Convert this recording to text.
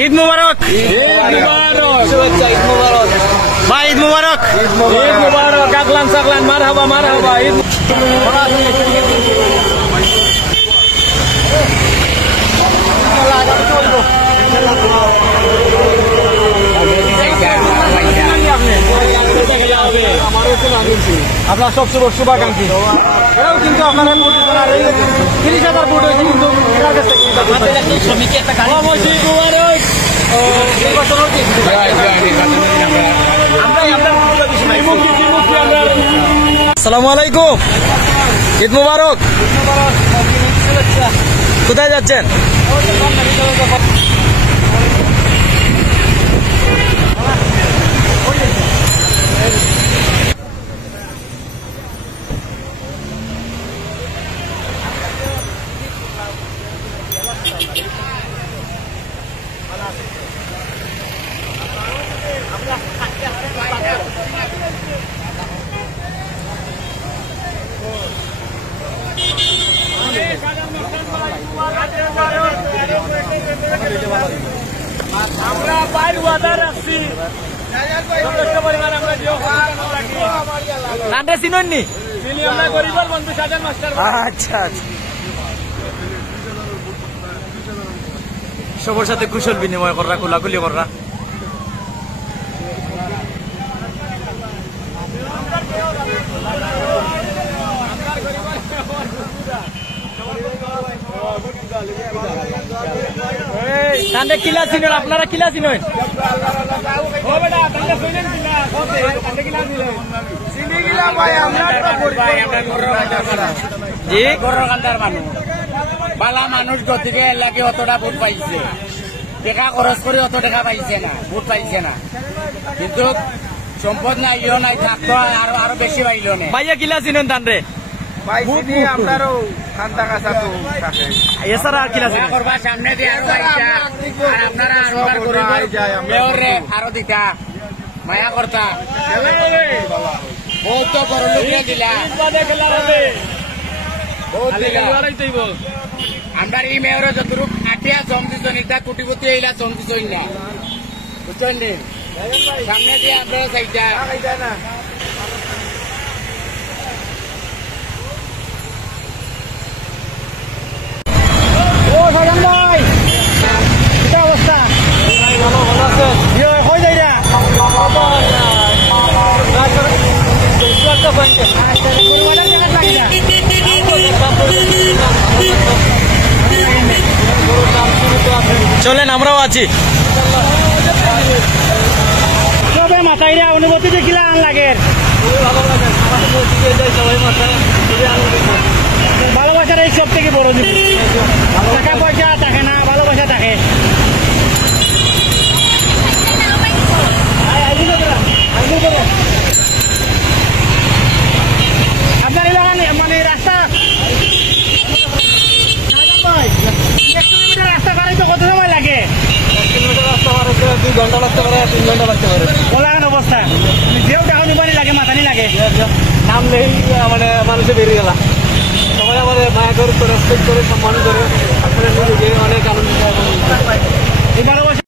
ঈদ মুবারক। শুভেচ্ছা, ঈদ মুবারক ভাই, ঈদ মুবারক। ঈদ মুবারক। আকলান সাকলান, মারহাবা মারহাবা। ঈদ আপনার সবচেয়ে বড় শুভাকাঙ্ক্ষী। এরাও কিন্তু আপনারা 30,000 ভোট হয়েছে, কিন্তু আসসালামু আলাইকুম, ঈদ মুবারক। কোথায় যাচ্ছেন? আমরা বাইর ওয়াদা রাখছি। নান্ডে চিননি? আমরা গরিবের বন্ধু সাজান মাস্টার। আচ্ছা আচ্ছা, সবার সাথে কুশল বিনিময় করা, কোলাকুলি করা। নান্ডে কিলা চিনেন? আপনারা কিলা চিনেন? জি, বালা মানুষ গতিকে লাগে অতটা ভোট পাইছে, টাকা খরচ করে অত টাকা পাইছে না, ভোট পাইছে না। কিন্তু সম্পদ নাইলেও নাই, থাকতো আরো বেশি পাইলেও নেই। ভাইয়া কিলা চিনেন? তানরে এছাড়া আর কিলা চিনেন? করবা সামনে দিয়ে আরো পাইছা, আর আপনারা মেয়রে আরো দিতা, মায়া করতা। বহুত বড় লোক দিলা, আমরা এই মেয়রে যতটুক আটিয়া জম দিছ এটা কোটিপতি এইলা জম দিছ না, বুঝছেন? সামনে দিয়ে আপনারা চাইটা। চলেন, আমরাও আছি। মাথায় অনুভূতি দেখিলা আন লাগে, ভালোবাসার এই সব থেকে বড় জিনিস। টাকা পয়সা থাকে না, ভালোবাসা থাকে। আপনার এলাকা মানে রাস্তা রাস্তা বাড়াইতে কত সময় লাগে? 1 কিলোমিটার রাস্তা বাড়াইতে 2 ঘন্টা লাগতে পারে, 3 ঘন্টা লাগতে পারে। বলাগান অবস্থা, যেও টাকা নিবানি লাগে, মাথানি লাগে। নামলেই মানে মানুষে বেরিয়ে গেলা। সবাই আমাদের মায়া করে, রেসপেক্ট করে, সম্মান করে, অনেক আনন্দ। এই ভালোবাসা